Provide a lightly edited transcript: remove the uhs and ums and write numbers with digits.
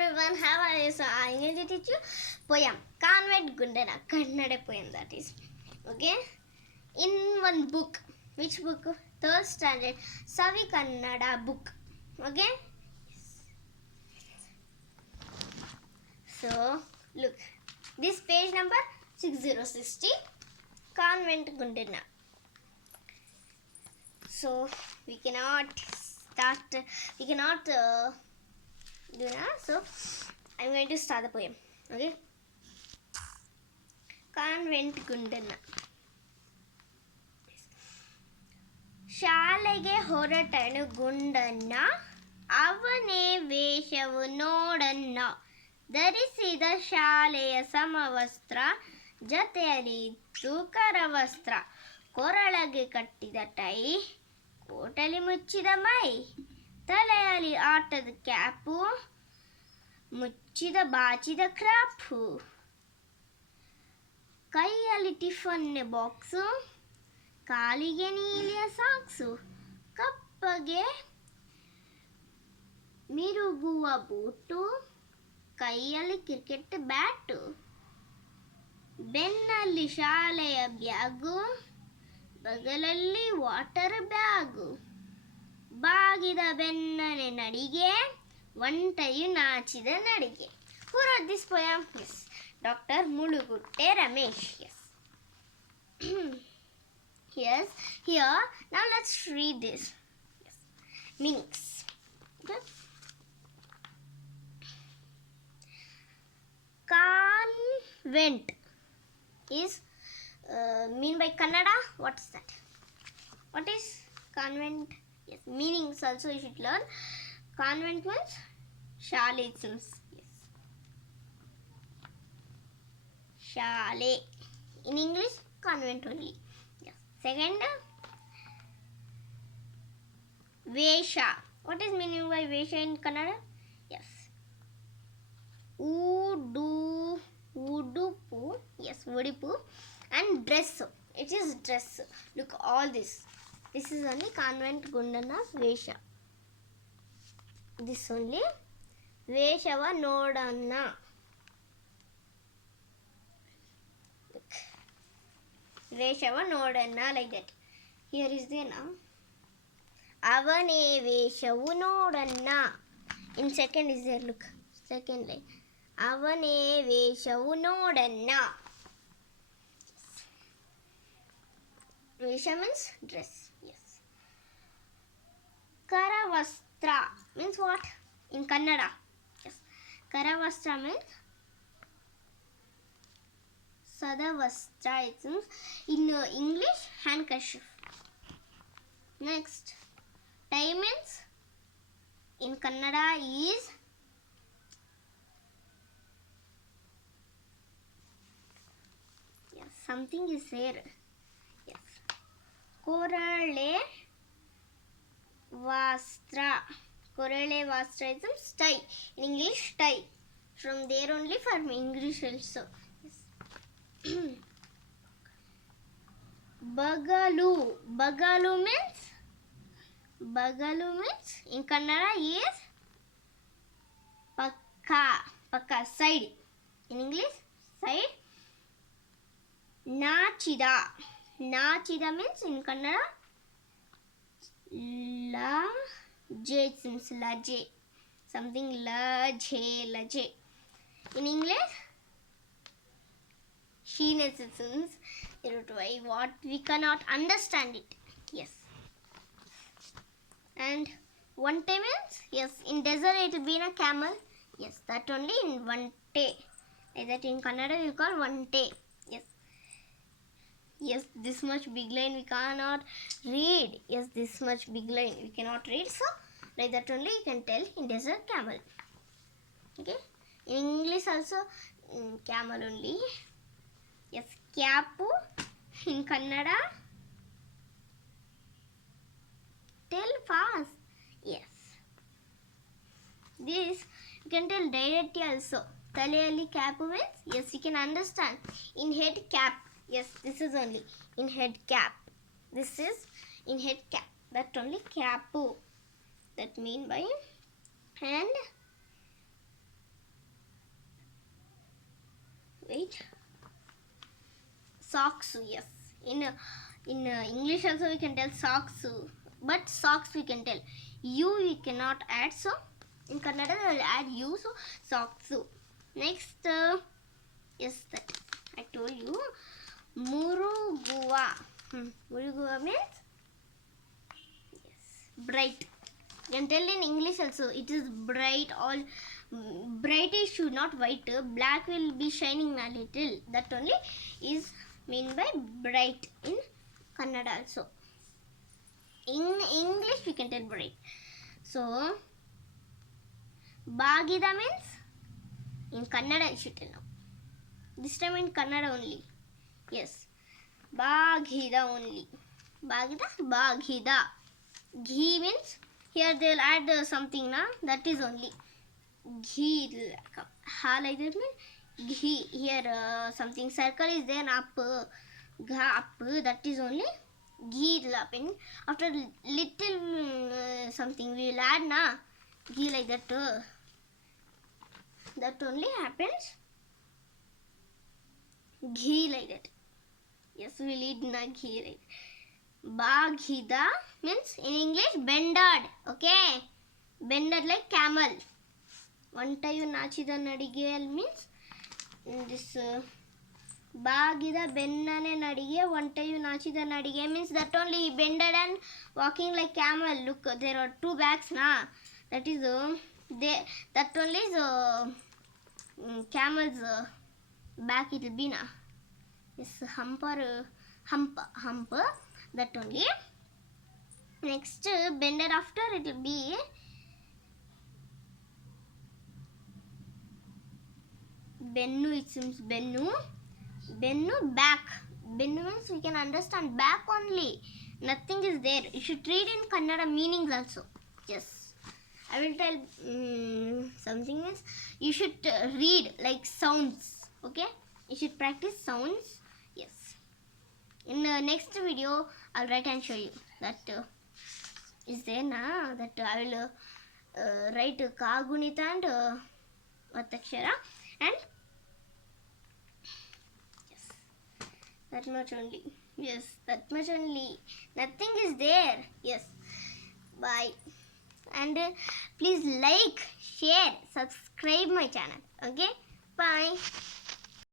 everyone, how are you? So I'm going to teach you poem Convent Gundana Kannada poem, that is. Okay, in one book. Which book? Third standard Savi Kannada book. Okay, so look, this page number 6060 Convent Gundana. So we cannot do that. So I'm going to start the poem. Okay, Convent Gundana. ಶಾಲೆಗೆ ಹೊರಟನು ಗುಂಡಣ್ಣ, ಅವನೇ ವೇಷವು ನೋಡಣ್ಣ. ಧರಿಸಿದ ಶಾಲೆಯ ಸಮವಸ್ತ್ರ, ಜತೆಯಲ್ಲಿತ್ತು ಕರವಸ್ತ್ರ. ಕೊರಳಗೆ ಕಟ್ಟಿದ tie, ಕೋಟಲಿ ಮುಚ್ಚಿದ ಮೈ. ತಲೆಯಲ್ಲಿ ಆಟದ ಕ್ಯಾಪು, ಮುಚ್ಚಿದ ಬಾಚಿದ ಕ್ರಾಪು. ಕೈಯಲ್ಲಿ ಟಿಫನ್ ಬಾಕ್ಸು, ಕಾಲಿಗೆ ನೀಲಿಯ ಸಾಕ್ಸು. ಕಪ್ಪಗೆ ಮಿರುಗುವ ಬೂಟು, ಕೈಯಲ್ಲಿ ಕ್ರಿಕೆಟ್ ಬ್ಯಾಟು. ಬೆನ್ನಲ್ಲಿ ಶಾಲೆಯ ಬ್ಯಾಗು, ಬಗಲಲ್ಲಿ ವಾಟರ್ ಬ್ಯಾಗು. ಬಾಗಿದ ಬೆನ್ನನೆ ನಡಿಗೆ, ಒಂಟೆಯು ನಾಚಿದ ನಡಿಗೆ. Who wrote this poem? Yes, Dr. Mulugutte Ramesh. Yes, here, now let's read this. Yes. Meanings. Okay. Convent is mean by Kannada. What is that? What is convent? Yes, meanings also you should learn. Convent means shale. It seems. Yes, shale. In English, convent only. Yes. Second, Vesha. What is meaning by Vesha in Kannada? Yes, Udupu. Yes, Udipu. And dress. It is dress. Look, all this. This is only Convent Gundana's Vesha. This only Veshava Nodanna. Look, Veshava Nodanna, like that. Here is the now. Avane Veshavu Nodanna. In second is there. Look, second line. Avane Veshavu Nodanna. Vesha means dress. Yes. Karavastra means what? In Kannada. Yes. Karavastra means Sadavastra. It means in English, handkerchief. Next, tie means in Kannada is yes, something is there. Yes. Korale Vastra. Korale Vastra is tie. In English, tie. From there only for English also. Yes. Bagalu. Bagalu means in Kannada is Pakka. Pakka, side. In English, side. Nachida. Nachida means in Kannada laje. It seems laje. Something laje. In English, sheeness. It seems what we cannot understand it. Yes. And one day means yes, in desert it will be in a camel. Yes, that only in one day. Like that in Kannada we call one day. Yes. Yes, this much big line we cannot read. Yes, this much big line we cannot read. So, like that only you can tell in desert camel. Okay. In English also camel only. Yes, kyapu. In Kannada, tell fast. Yes. This you can tell directly also. Talayali capu means yes, you can understand. In head cap. Yes, this is only in head cap. This is in head cap. That only capu. That mean by. And socks. Yes, in English also we can tell socks, but socks we can tell. You we cannot add, so in Kannada we will add you, so socks. Next, yes, that I told you. Muruguva. Muruguva means yes, bright. You can tell in English also. It is bright. All brightish, not white. Black will be shining a little. That only is mean by bright in Kannada also. In English we can tell bright. So Bagida means in Kannada you should tell now. This time in Kannada only. Yes. Baghida only. Baghida? Baghida. Ghee means here they will add something na. That is only ghee. Ha like that means ghee. Here something circle is there. Up. Gha up. That is only ghee. After little something we will add na. Ghee like that. That only happens. Ghee like that. Yes, we will eat na ghee like that. Baghida means in English bended. Okay, bended like camel. Vantayu nachida nadige means this Bagida bennane nadige vantayu nachida nadige means that only he bended and walking like camel. Look, there are two backs na. That is that only is camel's back it will be na. Yes, hump. That only. Next, bended after it will be bennu. It seems bennu back. Bennu means we can understand back only. Nothing is there. You should read in Kannada meanings also. Yes, I will tell something means you should read like sounds. Okay, you should practice sounds. Yes. In the next video, I'll write and show you that is there na. That I will write Kagunita and Vatakshara, and yes, that much only. Yes, that much only. Nothing is there. Yes. Bye. And please like, share, subscribe my channel. Okay. Bye.